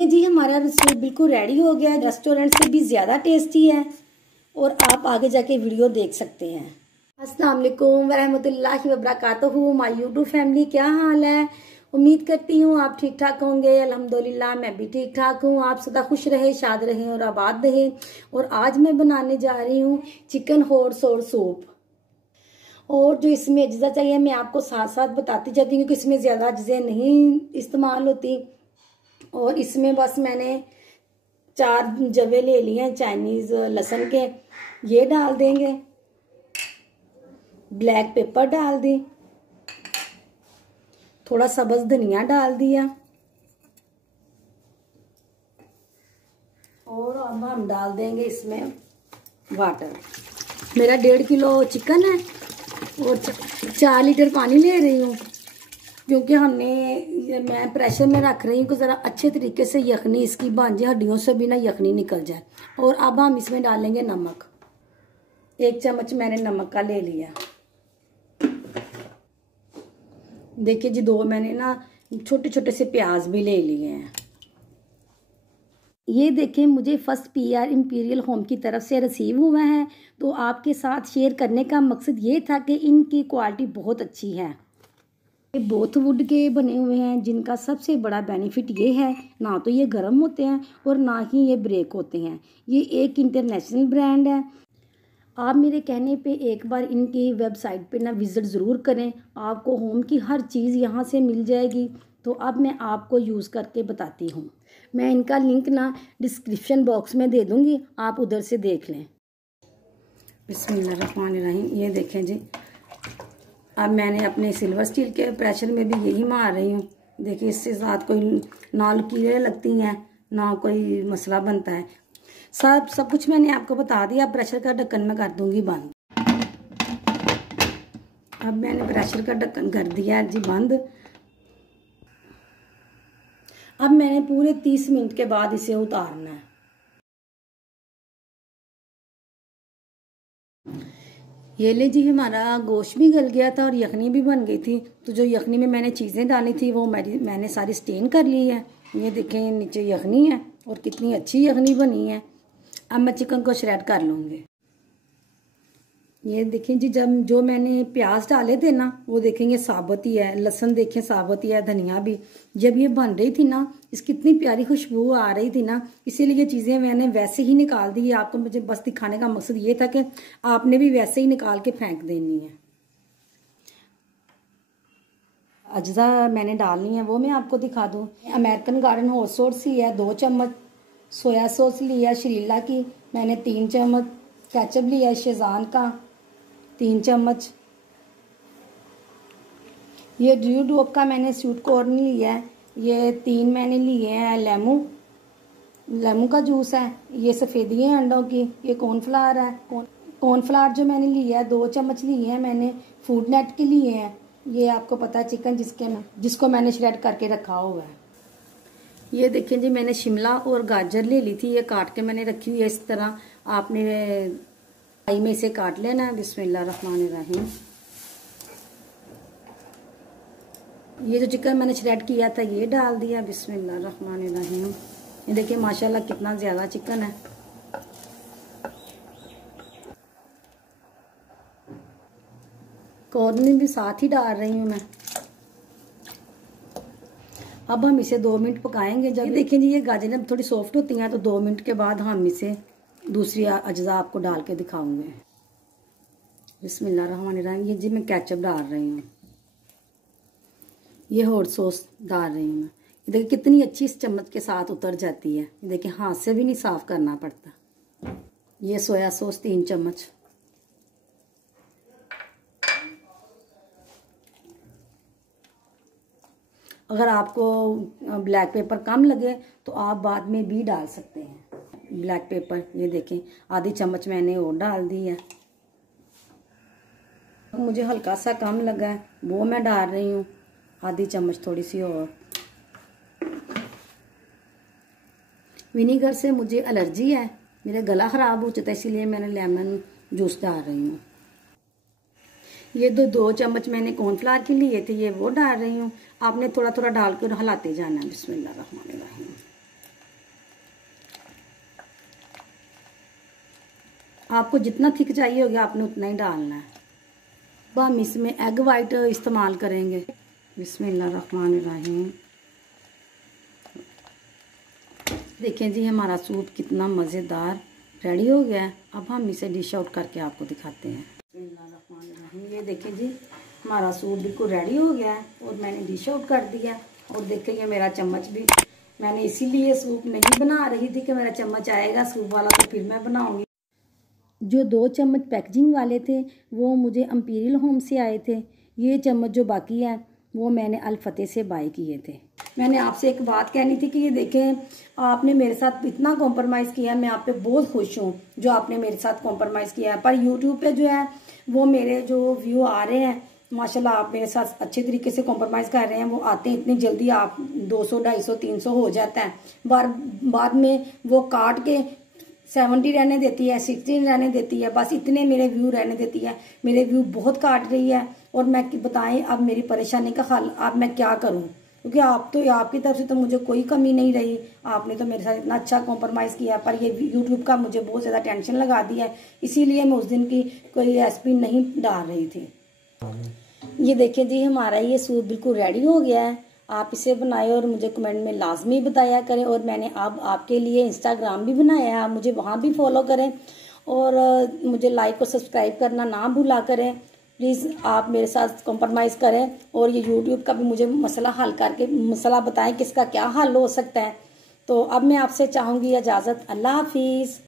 जी हमारा रसोई बिल्कुल रेडी हो गया है, रेस्टोरेंट से भी ज़्यादा टेस्टी है और आप आगे जाके वीडियो देख सकते हैं। अस्सलाम वालेकुम वरहमतुल्लाहि वबरकातुहू। माय यूट्यूब फैमिली, क्या हाल है? उम्मीद करती हूँ आप ठीक ठाक होंगे। अल्हम्दुलिल्लाह मैं भी ठीक ठाक हूँ। आप सदा खुश रहे, शाद रहे और आबाद रहे। और आज मैं बनाने जा रही हूँ चिकन हॉट सॉस सूप। और जो इसमें अज्जा चाहिए मैं आपको साथ साथ बताती जाती हूँ, क्योंकि इसमें ज़्यादा अज्जे नहीं इस्तेमाल होती। और इसमें बस मैंने 4 जवे ले लिए हैं चाइनीज़ लहसुन के, ये डाल देंगे। ब्लैक पेपर डाल दी, थोड़ा सब्ज धनिया डाल दिया और अब हम डाल देंगे इसमें वाटर। मेरा 1.5 किलो चिकन है और 4 लीटर पानी ले रही हूँ, क्योंकि मैं प्रेशर में रख रही हूँ कि ज़रा अच्छे तरीके से यखनी इसकी बन जाए, हड्डियों से भी ना यखनी निकल जाए। और अब हम इसमें डालेंगे नमक। 1 चम्मच मैंने नमक का ले लिया। देखिए जी, 2 मैंने ना छोटे छोटे से प्याज भी ले लिए हैं। ये देखें, मुझे फर्स्ट PR इंपीरियल होम की तरफ से रिसीव हुआ है, तो आपके साथ शेयर करने का मकसद ये था कि इनकी क्वालिटी बहुत अच्छी है। ये बोथ वुड के बने हुए हैं, जिनका सबसे बड़ा बेनिफिट ये है ना तो ये गर्म होते हैं और ना ही ये ब्रेक होते हैं। ये एक इंटरनेशनल ब्रांड है। आप मेरे कहने पे एक बार इनकी वेबसाइट पे ना विज़िट ज़रूर करें, आपको होम की हर चीज़ यहाँ से मिल जाएगी। तो अब मैं आपको यूज़ करके बताती हूँ। मैं इनका लिंक ना डिस्क्रिप्शन बॉक्स में दे दूँगी, आप उधर से देख लें। बिस्मिल्लाहिर्रहमानिर्रहीम। ये देखें जी, अब मैंने अपने सिल्वर स्टील के प्रेशर में भी यही मार रही हूँ। देखिए, इससे साथ कोई ना लकीरें लगती हैं ना कोई मसला बनता है। सब कुछ मैंने आपको बता दिया। प्रेशर का ढक्कन मैं कर दूंगी बंद। अब मैंने प्रेशर का ढक्कन कर दिया जी बंद। अब मैंने पूरे 30 मिनट के बाद इसे उतारना है। ये ले जी, हमारा गोश्त भी गल गया था और यखनी भी बन गई थी। तो जो यखनी में मैंने चीज़ें डाली थी वो मैंने सारी स्टेन कर ली है। ये देखें, नीचे यखनी है और कितनी अच्छी यखनी बनी है। अब मैं चिकन को श्रेड कर लूँगी। ये देखें जी, जब जो मैंने प्याज डाले थे ना वो देखेंगे साबुत ही है, लहसुन देखें साबुत ही है, धनिया भी। जब ये बन रही थी ना, इसकी इतनी प्यारी खुशबू आ रही थी ना, इसीलिए ये चीज़ें मैंने वैसे ही निकाल दी। आपको मुझे बस दिखाने का मकसद ये था कि आपने भी वैसे ही निकाल के फेंक देनी है। अज्जा मैंने डालनी है वो मैं आपको दिखा दूँ। अमेरिकन गार्डन हॉट सॉस ही है 2 चम्मच। सोया सॉस लिया श्रीला की मैंने 3 चम्मच। केचप लिया शेज़वान का 3 चम्मच। ये ड्यू डॉग का मैंने स्वीट कॉर्न लिया है, ये 3 मैंने लिए हैं। लेमू का जूस है। ये सफ़ेदी है अंडों की। ये कॉर्नफ्लावर है। कॉर्नफ्लावर जो मैंने लिया है 2 चम्मच लिए हैं मैंने। फूड नेट के लिए हैं। ये आपको पता है चिकन जिसको मैंने श्रेड करके रखा हुआ है। ये देखें जी, मैंने शिमला और गाजर ले ली थी, ये काट के मैंने रखी हुई है। इस तरह आपने फ्राई में इसे काट लेना है। बिस्मिल्लाहिर्रहमानिर्रहीम। ये जो चिकन मैंने श्रेड किया था ये डाल दिया। बिस्मिल्लाहिर्रहमानिर्रहीम। ये देखिए माशाल्लाह कितना ज़्यादा चिकन है। कॉर्न भी साथ ही डाल रही हूँ मैं। अब हम इसे 2 मिनट पकाएंगे। जब देखें जी ये गाजरें थोड़ी सॉफ्ट होती हैं तो 2 मिनट के बाद हम इसे दूसरी अज्जा आपको डाल के दिखाऊंगे। बिस्मिल्लाहिर्रहमानिर्रहीम। ये जी मैं केचप डाल रही हूँ, ये हॉट सॉस डाल रही हूँ मैं। ये देखिए कितनी अच्छी इस चम्मच के साथ उतर जाती है। ये देखिए हाथ से भी नहीं साफ करना पड़ता। ये सोया सॉस 3 चम्मच। अगर आपको ब्लैक पेपर कम लगे तो आप बाद में भी डाल सकते हैं ब्लैक पेपर। ये देखें आधी चम्मच मैंने और डाल दी है। मुझे हल्का सा कम लगा है वो मैं डाल रही हूँ आधी चम्मच थोड़ी सी और। विनीगर से मुझे एलर्जी है, मेरा गला ख़राब हो जाता है, इसीलिए मैंने लेमन जूस डाल रही हूँ। ये 2 चम्मच मैंने कॉर्नफ्लावर के लिए थे, ये वो डाल रही हूँ। आपने थोड़ा थोड़ा डाल कर हिलाते जाना है। बिस्मिल्लाहिर्रहमानिर्रहीम। आपको जितना थिक चाहिए होगा आपने उतना ही डालना है। अब हम इसमें एग वाइट इस्तेमाल करेंगे। बिस्मिल्लाहिर्रहमानिर्रहीम। देखें जी हमारा सूप कितना मज़ेदार रेडी हो गया है। अब हम इसे डिश आउट करके आपको दिखाते हैं। बिस्मिल्लाहिर्रहमानिर्रहीम। ये देखें जी हमारा सूप बिल्कुल रेडी हो गया है और मैंने डिश आउट कर दिया। और देखें ये मेरा चम्मच भी, मैंने इसीलिए सूप नहीं बना रही थी कि मेरा चम्मच आएगा सूप वाला तो फिर मैं बनाऊंगी। जो 2 चम्मच पैकेजिंग वाले थे वो मुझे इंपीरियल होम से आए थे। ये चम्मच जो बाकी है वो मैंने अल फतेह से बाय किए थे। मैंने आपसे एक बात कहनी थी कि ये देखें आपने मेरे साथ इतना कॉम्प्रोमाइज़ किया, मैं आप पे बहुत खुश हूँ जो आपने मेरे साथ कॉम्प्रोमाइज़ किया है। पर यूट्यूब पे जो है वो मेरे जो व्यू आ रहे हैं माशाल्लाह आप मेरे साथ अच्छे तरीके से कॉम्प्रोमाइज़ कर रहे हैं। वो आते हैं इतनी जल्दी, आप 200, 250, 300 हो जाता है। बाद में वो काट के 70 रहने देती है, 60 रहने देती है, बस इतने मेरे व्यू रहने देती है। मेरे व्यू बहुत काट रही है और मैं बताएं अब मेरी परेशानी का हल अब मैं क्या करूं, क्योंकि आपकी तरफ से तो मुझे कोई कमी नहीं रही। आपने तो मेरे साथ इतना अच्छा कॉम्प्रोमाइज़ किया, पर ये यूट्यूब का मुझे बहुत ज़्यादा टेंशन लगा दिया है, इसीलिए मैं उस दिन की कोई रेसिपी नहीं डाल रही थी। ये देखिए जी हमारा ये सूप बिल्कुल रेडी हो गया है। आप इसे बनाए और मुझे कमेंट में लाजमी बताया करें। और मैंने अब आपके लिए इंस्टाग्राम भी बनाया है, आप मुझे वहाँ भी फॉलो करें और मुझे लाइक और सब्सक्राइब करना ना भूला करें। प्लीज़ आप मेरे साथ कॉम्प्रोमाइज़ करें और ये यूट्यूब का भी मुझे मसला हल करके मसला बताएं कि इसका क्या हल हो सकता है। तो अब मैं आपसे चाहूँगी इजाज़त। अल्लाह हाफिज़।